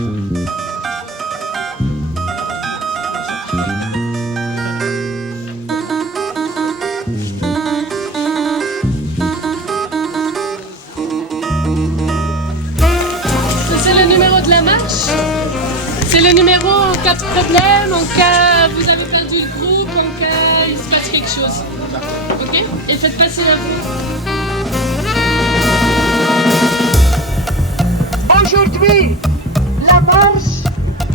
C'est le numéro de la marche. C'est le numéro en cas de problème, en cas vous avez perdu le groupe, en cas il se passe quelque chose. Ok? Et faites passer la vous. Aujourd'hui,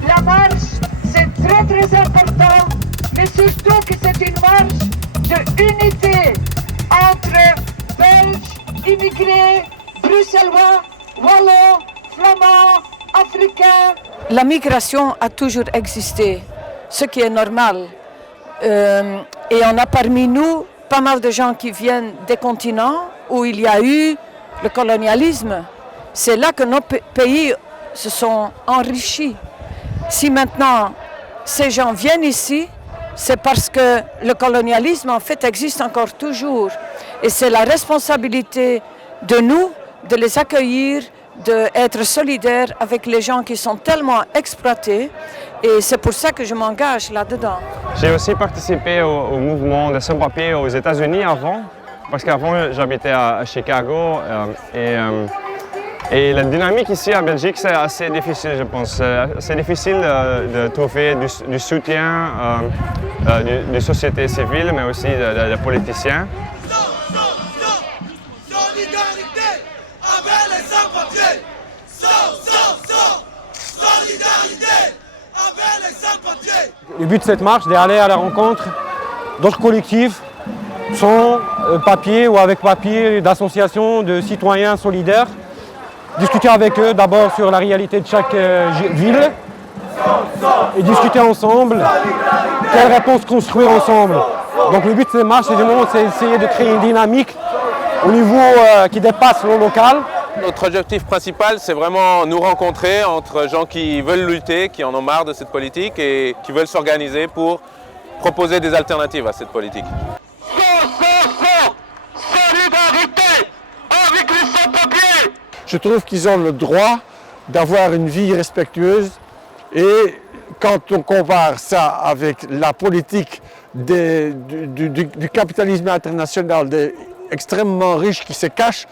la marche, c'est très très important, mais surtout que c'est une marche d'unité entre Belges, immigrés, Bruxellois, Wallons, Flamands, Africains. La migration a toujours existé, ce qui est normal. Et on a parmi nous pas mal de gens qui viennent des continents où il y a eu le colonialisme. C'est là que nos pays se sont enrichis. Si maintenant ces gens viennent ici, c'est parce que le colonialisme en fait existe encore toujours. Et c'est la responsabilité de nous de les accueillir, d'être solidaires avec les gens qui sont tellement exploités. Et c'est pour ça que je m'engage là-dedans. J'ai aussi participé au mouvement des sans-papiers aux États-Unis avant, parce qu'avant j'habitais à Chicago et la dynamique ici en Belgique c'est assez difficile, je pense. C'est difficile de trouver du soutien des sociétés civiles, mais aussi des politiciens. Solidarité avec les sans-papiers. Solidarité avec les sans-papiers. Le but de cette marche, c'est d'aller à la rencontre d'autres collectifs, sans papier ou avec papier, d'associations de citoyens solidaires. Discuter avec eux d'abord sur la réalité de chaque ville et discuter ensemble quelles réponses construire ensemble. Donc le but de cette marche, c'est d'essayer de créer une dynamique au niveau qui dépasse le local. Notre objectif principal, c'est vraiment nous rencontrer entre gens qui veulent lutter, qui en ont marre de cette politique et qui veulent s'organiser pour proposer des alternatives à cette politique. Solidarité avec les sans-papiers. Je trouve qu'ils ont le droit d'avoir une vie respectueuse et quand on compare ça avec la politique du capitalisme international, des extrêmement riches qui se cachent,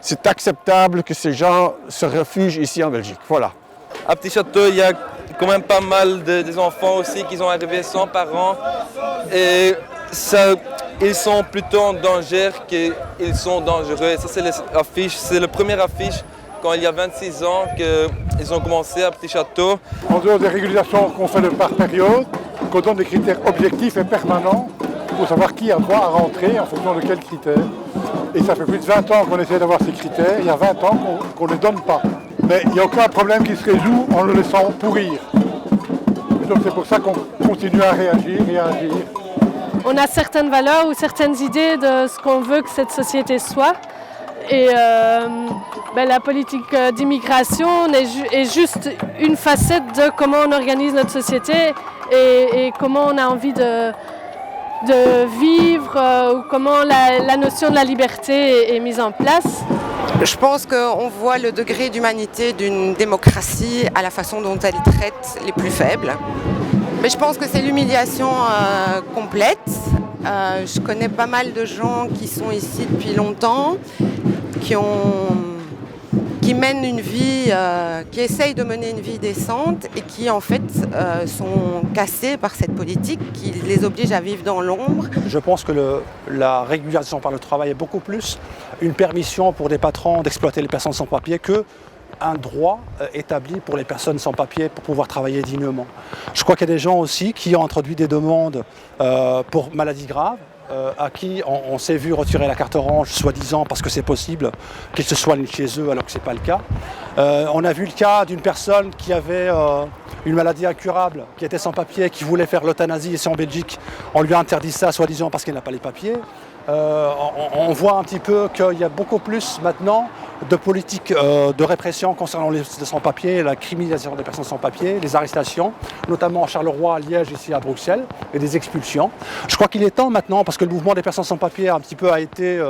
c'est acceptable que ces gens se réfugient ici en Belgique. Voilà. À Petit Château, il y a quand même pas mal des enfants aussi qui sont arrivés sans parents. Et ça, ils sont plutôt en danger qu'ils sont dangereux. Ça, c'est l'affiche. C'est la première affiche quand il y a 26 ans qu'ils ont commencé à Petit Château. En dehors des régulations qu'on fait par période, qu'on donne des critères objectifs et permanents pour savoir qui a droit à rentrer en fonction de quels critères. Et ça fait plus de 20 ans qu'on essaie d'avoir ces critères, il y a 20 ans qu'on ne les donne pas. Mais il n'y a aucun problème qui se résout en le laissant pourrir. Et donc c'est pour ça qu'on continue à réagir et à agir. On a certaines valeurs ou certaines idées de ce qu'on veut que cette société soit. Et la politique d'immigration est juste une facette de comment on organise notre société et comment on a envie de vivre ou comment la notion de la liberté est mise en place. Je pense qu'on voit le degré d'humanité d'une démocratie à la façon dont elle traite les plus faibles. Mais je pense que c'est l'humiliation complète. Je connais pas mal de gens qui sont ici depuis longtemps, qui mènent une vie, qui essayent de mener une vie décente et qui en fait sont cassés par cette politique qui les oblige à vivre dans l'ombre. Je pense que la régulation par le travail est beaucoup plus une permission pour des patrons d'exploiter les personnes sans papier qu'un droit établi pour les personnes sans papier pour pouvoir travailler dignement. Je crois qu'il y a des gens aussi qui ont introduit des demandes pour maladies graves, à qui on s'est vu retirer la carte orange, soi-disant parce que c'est possible qu'ils se soignent chez eux alors que ce n'est pas le cas. On a vu le cas d'une personne qui avait une maladie incurable, qui était sans papier, qui voulait faire l'euthanasie ici en Belgique. On lui a interdit ça, soi-disant parce qu'elle n'a pas les papiers. On voit un petit peu qu'il y a beaucoup plus maintenant de politique de répression concernant les sans-papiers, la criminalisation des personnes sans-papiers, les arrestations, notamment à Charleroi, à Liège, ici à Bruxelles, et des expulsions. Je crois qu'il est temps maintenant, parce que le mouvement des personnes sans-papiers a un petit peu été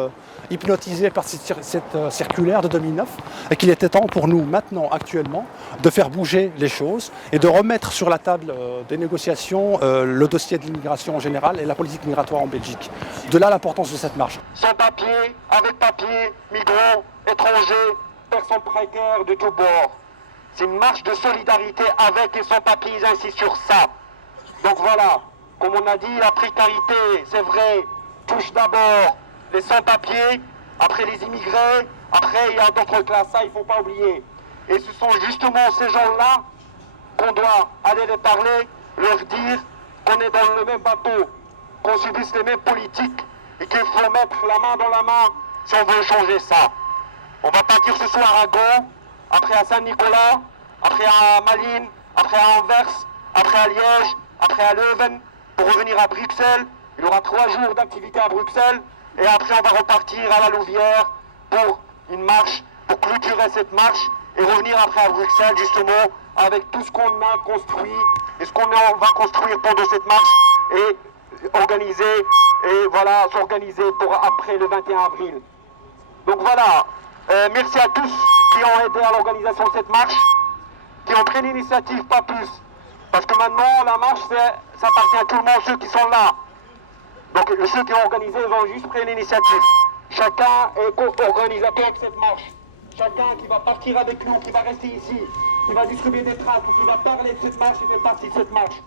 hypnotisé par cette circulaire de 2009, et qu'il était temps pour nous maintenant, actuellement, de faire bouger les choses et de remettre sur la table des négociations le dossier de l'immigration en général et la politique migratoire en Belgique. De là l'importance de cette marche. Sans papier, avec papier, migrants, étrangers, personnes précaires de tous bords. C'est une marche de solidarité avec et sans papier, ils insistent sur ça. Donc voilà, comme on a dit, la précarité, c'est vrai, touche d'abord les sans-papiers, après les immigrés, après il y a d'autres classes, ça il ne faut pas oublier. Et ce sont justement ces gens-là qu'on doit aller les parler, leur dire qu'on est dans le même bateau, qu'on subisse les mêmes politiques et qu'il faut mettre la main dans la main si on veut changer ça. On va partir ce soir à Gand, après à Saint-Nicolas, après à Malines, après à Anvers, après à Liège, après à Leuven, pour revenir à Bruxelles. Il y aura 3 jours d'activité à Bruxelles et après on va repartir à la Louvière pour une marche, pour clôturer cette marche et revenir après à Bruxelles justement avec tout ce qu'on a construit et ce qu'on va construire pendant cette marche et organiser et voilà, s'organiser pour après le 21 avril. Donc voilà, merci à tous qui ont aidé à l'organisation de cette marche, qui ont pris l'initiative, pas plus. Parce que maintenant, la marche, ça appartient à tout le monde, ceux qui sont là. Donc ceux qui ont organisé, ils ont juste pris l'initiative. Chacun est co-organisateur de cette marche. Chacun qui va partir avec nous, qui va rester ici, qui va distribuer des tracts, qui va parler de cette marche, il fait partie de cette marche.